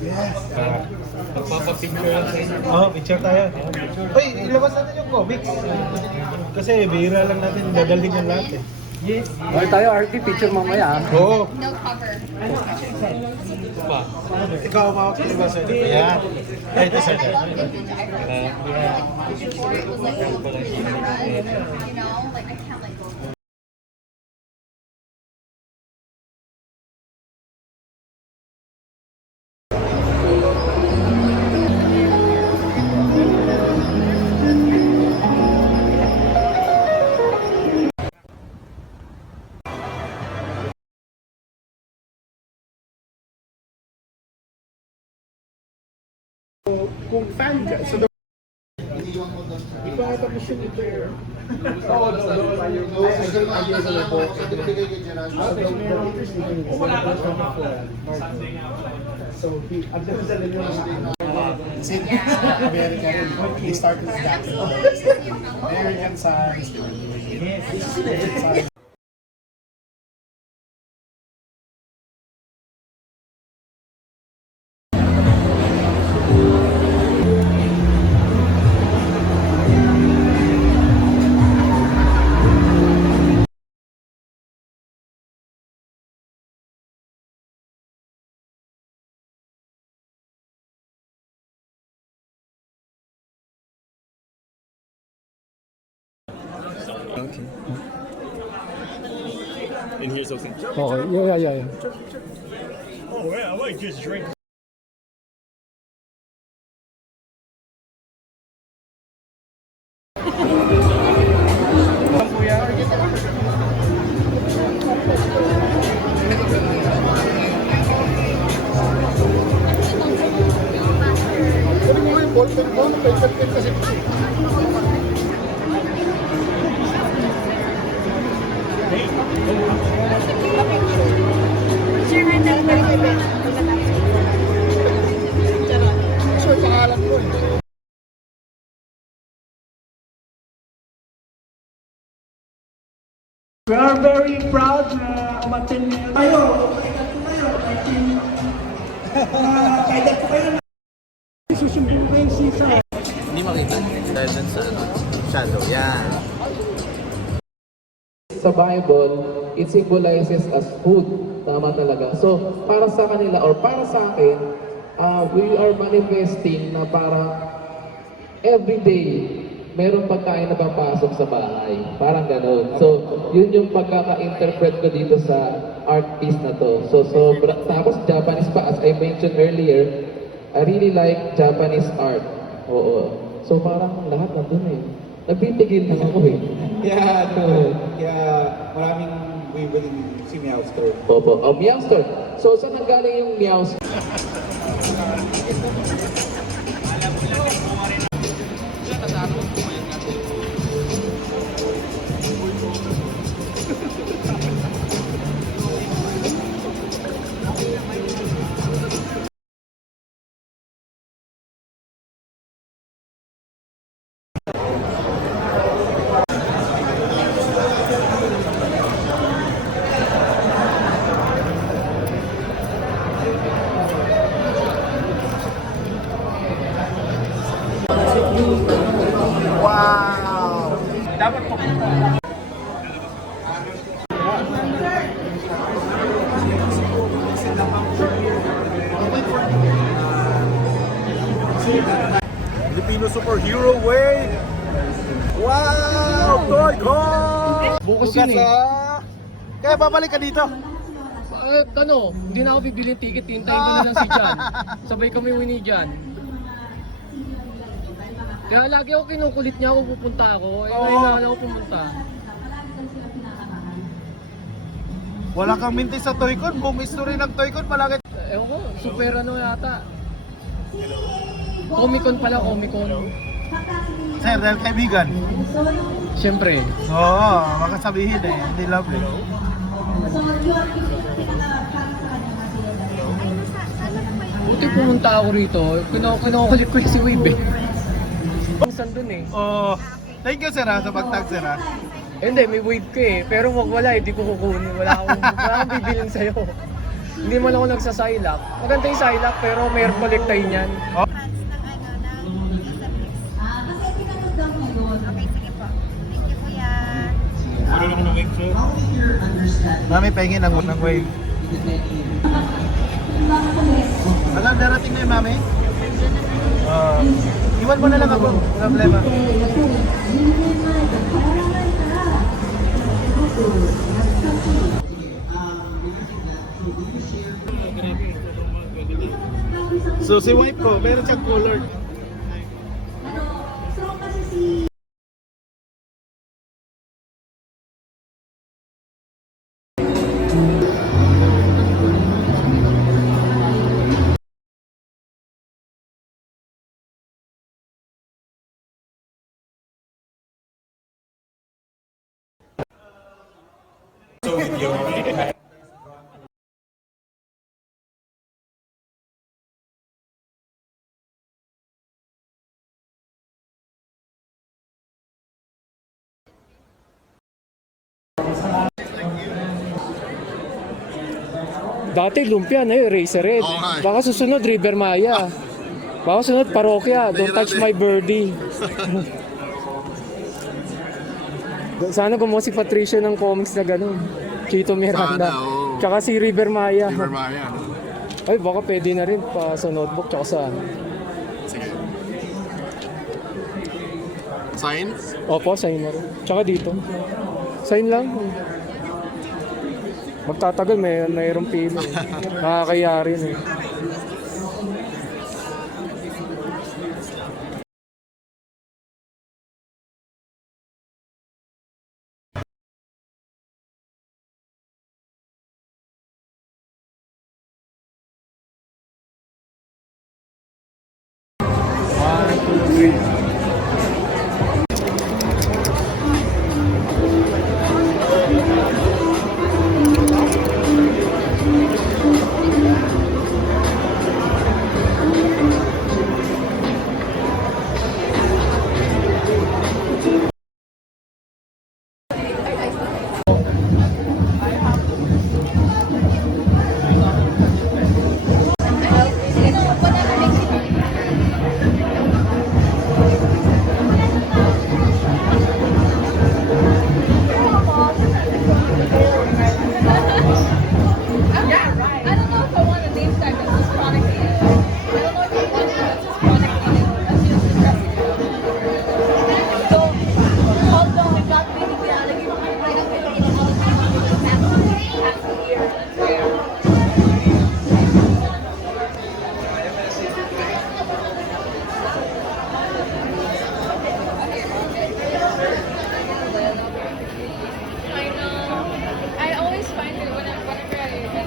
Yes. Magpapapicture lang sa inyo. Oh, picture tayo. Uy, ilabas natin yung comics. Kasi bihira lang natin dadalhin yung lahat eh. Yes. Okay tayo, RT, picture mamaya. Oo. No cover. Pa. Ikaw mawag sa iba sir. Ayan. Ay, ito sir. I love vintage Irish. Before it was like a little bit you know, like I can't let go. Kung fan ka, so di pa tapos yung ito eh. Oo, so, Sid, America rin. They started with that. American science. Okay. And here's okay. Okay, yeah. Oh, yeah, I like just drink. We are very proud na umattend ngayon. Tayo, kailan po kayo susumbong ko yung sisa. Hindi makita dahil dun sa shadow. Yan. Sa Bible, it symbolizes as food. Tama talaga. So, para sa kanila or para sa akin, we are manifesting na para everyday meron pagkain na papasok sa bahay. Parang gano'n. So, yun yung pagkaka-interpret ko dito sa art piece na to. So, tapos Japanese pa, as I mentioned earlier, I really like Japanese art. Oo. So, parang lahat nandun eh. Napitigil na ako eh. Kaya maraming wibbling si Meowster. Opo. Oh, Meowster. So, saan nanggaling yung Meowster? Wow! Dapat po. Filipino superhero way! Wow! Toy Con! Bukas yun eh. Kaya babalik ka dito. Hindi na ako bibili ng ticket, hintayin ko na lang si Jan. Sabay kami wini dyan. Kaya lagi ako kinukulit niya ako pupunta ako. Ngayon ako pumunta. Wala kang mintis sa Toy-Con, buong history ng Toy-Con palagi. Ewan ko, super yata. Comic-Con pala, Comic-Con. Sir, dahil kaibigan. Siyempre. Oo, makasabihin eh, hindi love eh. Buti pumunta ako rito, kinukulit ko yung si Wave eh. Minsan dun eh. Oh, thank you sir sa pagtag sir. Hindi, may weight ka eh. Pero wag wala, hindi ko kukunin. Wala akong bibilin sa'yo. Hindi man ako nagsa-Silak. Maganda yung Silak, pero mayroon kolektahin yan. Okay, sige po. Thank you, kuya. Ano lang ng wave, sir? Mami, pahingin ng wave. Alam, darating na yung mami? Iwan mo na lang ako. Wala problema. So si wife ko, meron siyang cooler. Dati lumpia na yun, Eraser Red. Oo nga eh. Baka susunod, River Maya. Baka susunod, Parokya. Don't touch my birdie. Sana gumawa si Patricia ng comics na gano'n. Chito Miranda. Sana, oo. Tsaka si River Maya. River Maya. Ay, baka pwede na rin pa sa notebook tsaka sa... Sige. Sign? Opo, sign na rin. Tsaka dito. Sign lang. Magtatagal, mayroong pila. Nakakaya rin eh. I don't know if I want a name tag that says chronic healing. I don't know if I want that says chronic healing. That's just disgusting. So, although I got really reality, I don't really know how to half a year. That's rare. I know. I always find her whenever I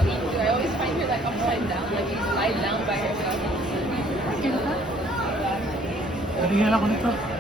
meet her, I always find her like upside down, like she's lied down by herself. Pwede nga ako nito.